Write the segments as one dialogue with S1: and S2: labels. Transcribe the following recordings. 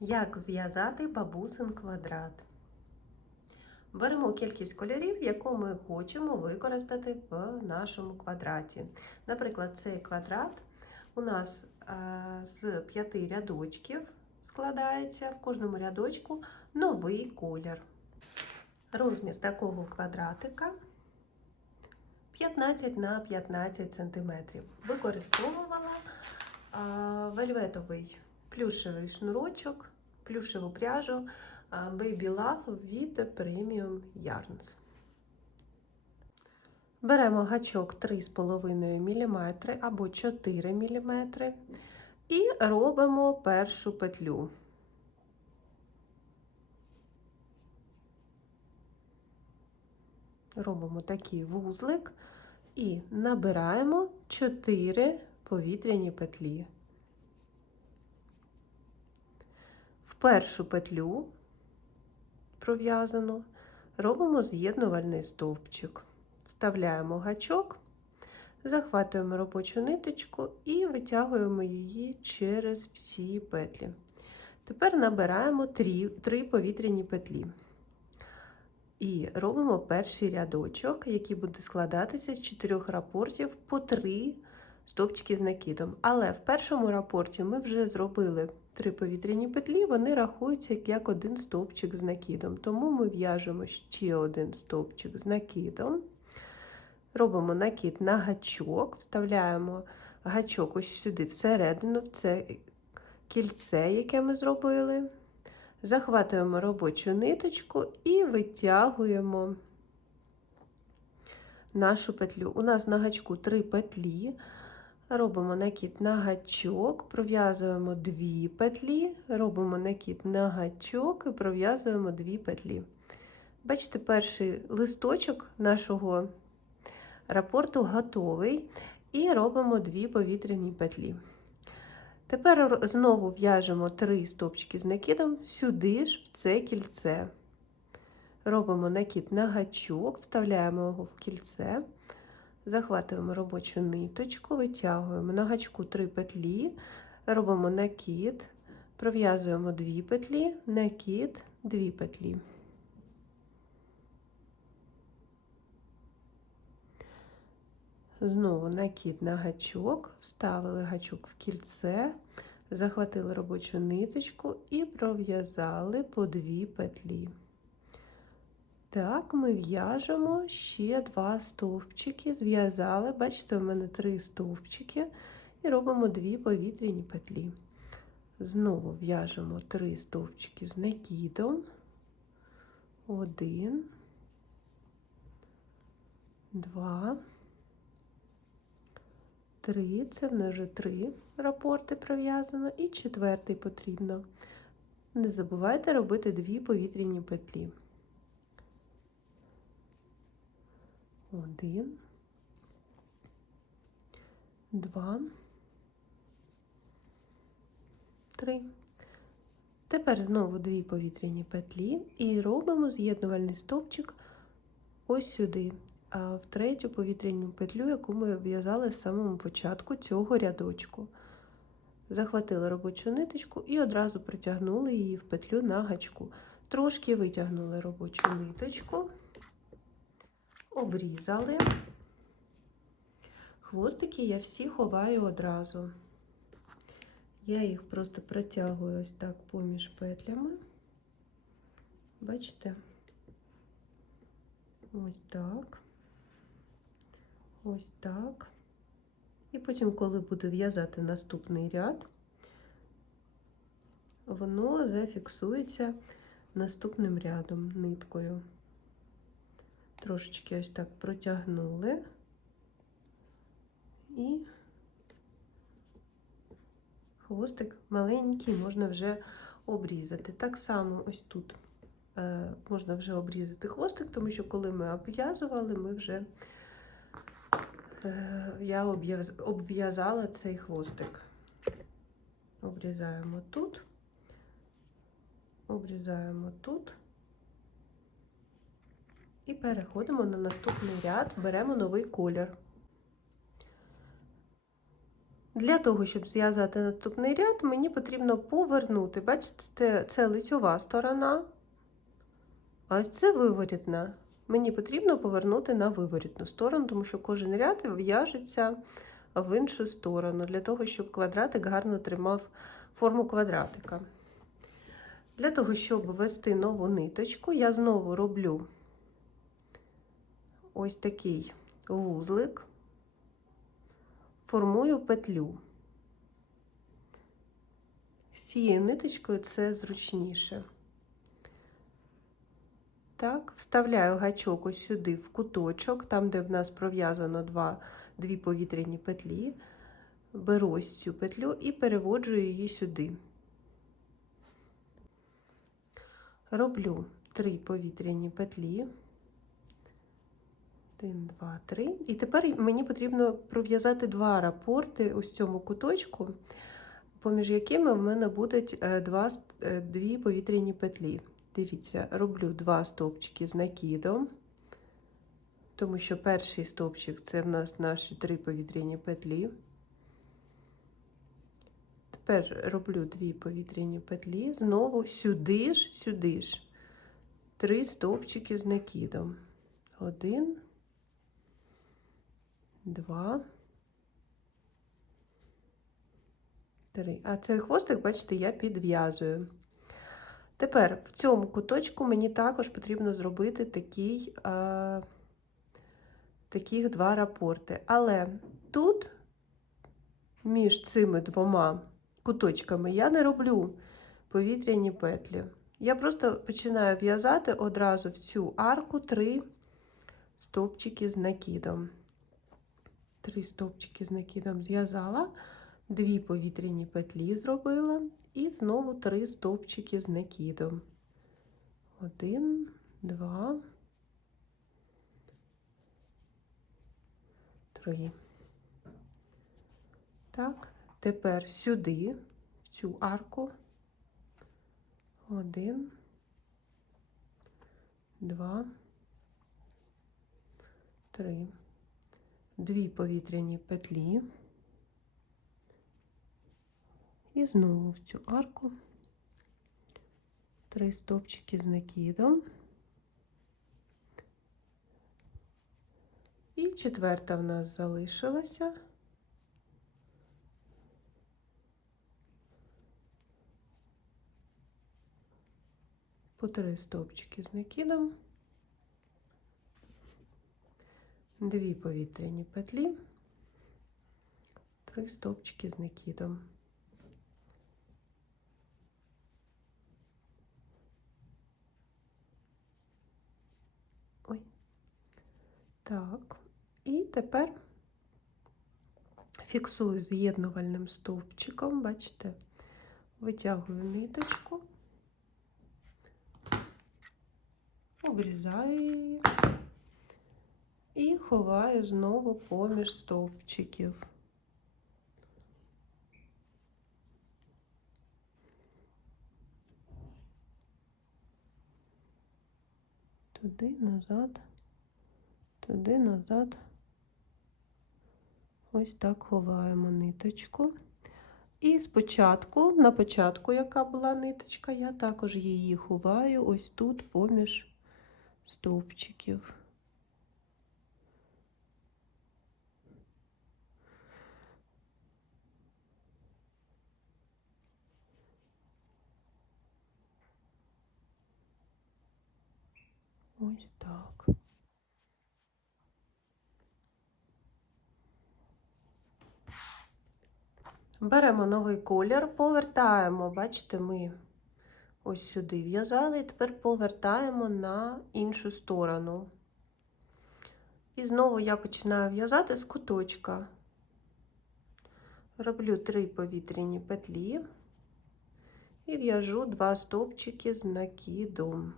S1: Як зв'язати бабусин квадрат? Беремо кількість кольорів, яку ми хочемо використати в нашому квадраті. Наприклад, цей квадрат у нас е, з п'яти рядочків складається, в кожному рядочку новий колір. Розмір такого квадратика 15 на 15 см. Використовувала вельветовий плюшевий шнурочок, плюшеву пряжу Baby Love від Premium Yarns. Беремо гачок 3,5 мм або 4 мм і робимо першу петлю. Робимо такий вузлик і набираємо 4 повітряні петлі. В першу петлю пров'язану робимо з'єднувальний стовпчик. Вставляємо гачок, захватуємо робочу ниточку і витягуємо її через всі петлі. Тепер набираємо 3, 3 повітряні петлі. І робимо перший рядочок, який буде складатися з чотирьох рапортів по три стовпчики з накидом. Але в першому рапорті ми вже зробили три повітряні петлі, вони рахуються як один стовпчик з накидом. Тому ми в'яжемо ще один стовпчик з накидом. Робимо накид на гачок, вставляємо гачок ось сюди всередину, в це кільце, яке ми зробили. Захватуємо робочу ниточку і витягуємо нашу петлю. У нас на гачку 3 петлі. Робимо накид на гачок, пров'язуємо 2 петлі, робимо накид на гачок і пров'язуємо 2 петлі. Бачите, перший листочок нашого рапорту готовий. І робимо 2 повітряні петлі. Тепер знову в'яжемо 3 стопчики з накидом сюди ж, в це кільце. Робимо накид на гачок, вставляємо його в кільце, захватуємо робочу ниточку, витягуємо на гачку 3 петлі, робимо накид, пров'язуємо 2 петлі, накид, 2 петлі. Знову накид на гачок, вставили гачок в кільце, захватили робочу ниточку і пров'язали по дві петлі. Так, ми в'яжемо ще два стовпчики, зв'язали, бачите, у мене три стовпчики, і робимо дві повітряні петлі. Знову в'яжемо три стовпчики з накидом. Один, два. Три, це в нас вже три рапорти пров'язано, і четвертий потрібно. Не забувайте робити дві повітряні петлі. Один, два, три. Тепер знову дві повітряні петлі і робимо з'єднувальний стовпчик ось сюди в третю повітряну петлю, яку ми в'язали з самого початку цього рядочку. Захватили робочу ниточку і одразу притягнули її в петлю на гачку. Трошки витягнули робочу ниточку, обрізали. Хвостики я всі ховаю одразу. Я їх просто протягую ось так поміж петлями. Бачите? Ось так. Ось так. І потім, коли буду в'язати наступний ряд, воно зафіксується наступним рядом ниткою. Трошечки ось так протягнули і хвостик маленький можна вже обрізати. Так само ось тут е, можна вже обрізати хвостик, тому що коли ми обв'язували, ми вже я обв'язала цей хвостик. Обрізаємо тут, обрізаємо тут і переходимо на наступний ряд, беремо новий колір. Для того, щоб зв'язати наступний ряд, мені потрібно повернути. Бачите, це, це лицьова сторона, ось це виворітна. Мені потрібно повернути на виворітну сторону, тому що кожен ряд в'яжеться в іншу сторону, для того, щоб квадратик гарно тримав форму квадратика. Для того, щоб ввести нову ниточку, я знову роблю ось такий вузлик, формую петлю. З цією ниточкою це зручніше. Так, вставляю гачок ось сюди в куточок, там, де в нас пров'язано два, дві повітряні петлі. Беру ось цю петлю і переводжу її сюди. Роблю три повітряні петлі. Один, два, три. І тепер мені потрібно пров'язати два рапорти ось цьому куточку, поміж якими в мене будуть е, два, е, дві повітряні петлі. Дивіться, роблю два стовпчики з накидом, тому що перший стовпчик це в нас наші три повітряні петлі. Тепер роблю дві повітряні петлі, знову сюди ж, сюди ж, три стовпчики з накидом. Один, два, три. А цей хвостик, бачите, я підв'язую. Тепер в цьому куточку мені також потрібно зробити такий, а, таких два рапорти. Але тут, між цими двома куточками, я не роблю повітряні петлі. Я просто починаю в'язати одразу в цю арку три стовпчики з накидом. Три стовпчики з накидом зв'язала, дві повітряні петлі зробила. І знову три стовпчики з накидом. Один, два, три. Так, тепер сюди, в цю арку. Один, два, три. Дві повітряні петлі. І знову в цю арку три стовпчики з накидом. І четверта в нас залишилася. По три стовпчики з накидом, дві повітряні петлі, три стовпчики з накидом. Ой. Так, і тепер фіксую з'єднувальним стовпчиком, бачите, витягую ниточку, обрізаю її і ховаю знову поміж стовпчиків. туди, назад, туди, назад. Ось так ховаємо ниточку. І спочатку, на початку, яка була ниточка, я також її ховаю ось тут поміж стовпчиків. Ось так. Беремо новий колір, повертаємо, бачите, ми ось сюди в'язали, і тепер повертаємо на іншу сторону. І знову я починаю в'язати з куточка. Роблю три повітряні петлі і в'яжу два стовпчики з накидом.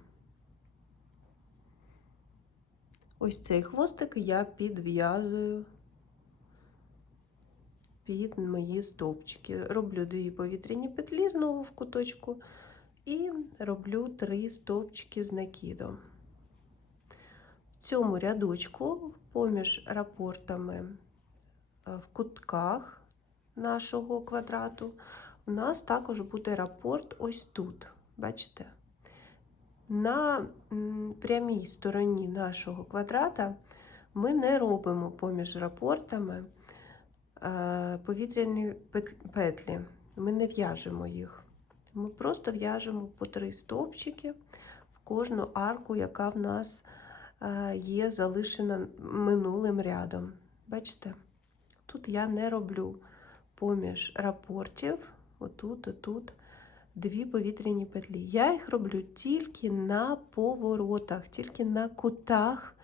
S1: Ось цей хвостик я підв'язую під мої стовпчики. Роблю дві повітряні петлі знову в куточку і роблю три стовпчики з накидом. В цьому рядочку, поміж рапортами е, в кутках, нашого квадрату, у нас також буде рапорт ось тут. Бачите? На прямій стороні нашого квадрата ми не робимо поміж рапортами е, повітряні петлі. Ми не в'яжемо їх. Ми просто в'яжемо по три стовпчики в кожну арку, яка в нас е, є залишена минулим рядом. Бачите? Тут я не роблю поміж рапортів, отут, отут, дві повітряні петлі. Я їх роблю тільки на поворотах, тільки на кутах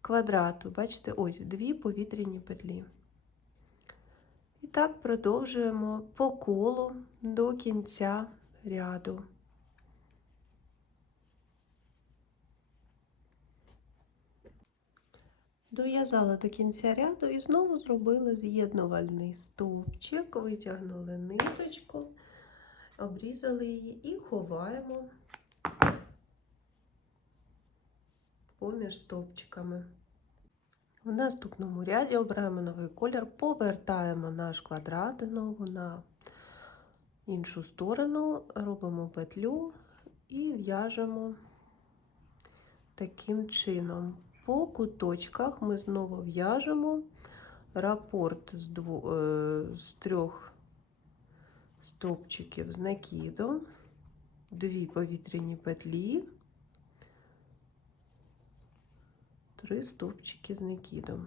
S1: квадрату. Бачите, ось дві повітряні петлі. І так продовжуємо по колу до кінця ряду. Дов'язала до кінця ряду і знову зробила з'єднувальний стовпчик, витягнули ниточку, обрізали її і ховаємо поміж стовпчиками. В наступному ряді обираємо новий колір, повертаємо наш квадрат знову на іншу сторону, робимо петлю і в'яжемо таким чином. По куточках ми знову в'яжемо рапорт з, дво, е, з трьох стовпчиків з накидом, дві повітряні петлі, три стовпчики з накидом.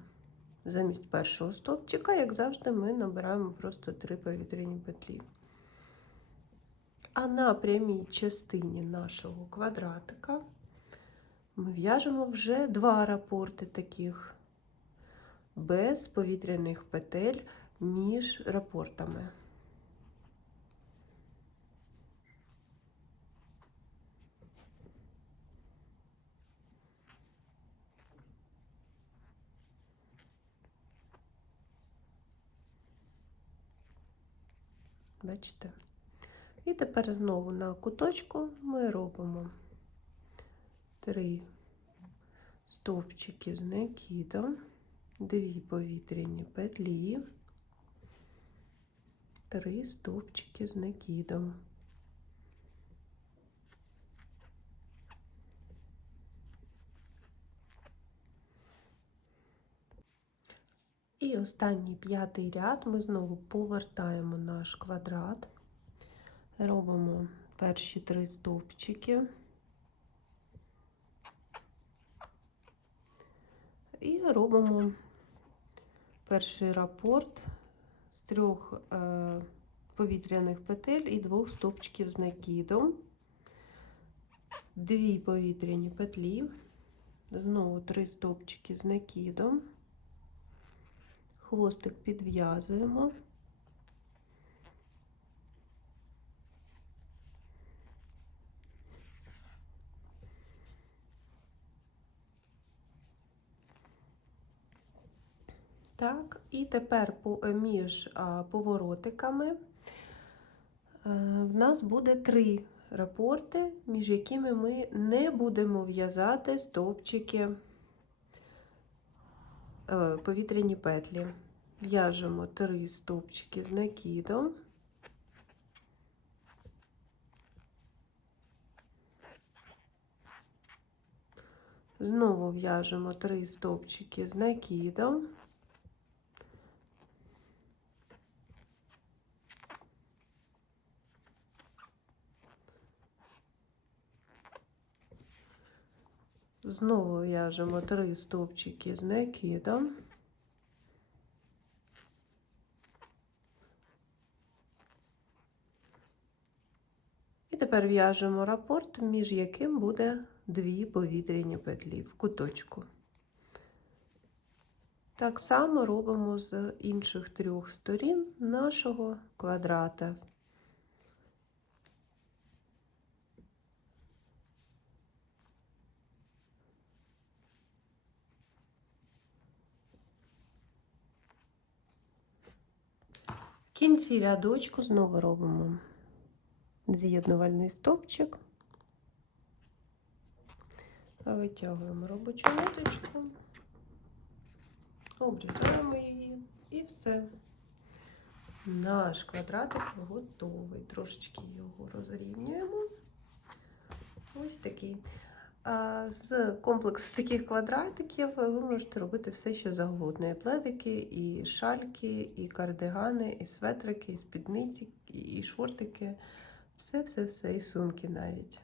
S1: Замість першого стовпчика, як завжди, ми набираємо просто три повітряні петлі. А на прямій частині нашого квадратика ми в'яжемо вже два рапорти таких без повітряних петель між рапортами. Бачите? І тепер знову на куточку ми робимо три стовпчики з накидом, дві повітряні петлі, три стовпчики з накидом. І останній п'ятий ряд ми знову повертаємо наш квадрат, робимо перші три стовпчики. І робимо перший рапорт з трьох е, повітряних петель і двох стовпчиків з накидом, дві повітряні петлі, знову три стовпчики з накидом, хвостик підв'язуємо. Так, і тепер е, між поворотиками е, в нас буде три рапорти, між якими ми не будемо в'язати стовпчики повітряні петлі. В'яжемо три стовпчики з накидом. Знову в'яжемо три стовпчики з накидом. Знову в'яжемо три стовпчики з накидом. І тепер в'яжемо рапорт, між яким буде дві повітряні петлі в куточку. Так само робимо з інших трьох сторін нашого квадрата. В кінці рядочку знову робимо з'єднувальний стовпчик, витягуємо робочу ниточку, обрізаємо її і все. Наш квадратик готовий. Трошечки його розрівнюємо. Ось такий. З комплексу таких квадратиків ви можете робити все, що завгодно. І пледики, і шальки, і кардигани, і светрики, і спідниці, і шортики. Все-все-все, і сумки навіть.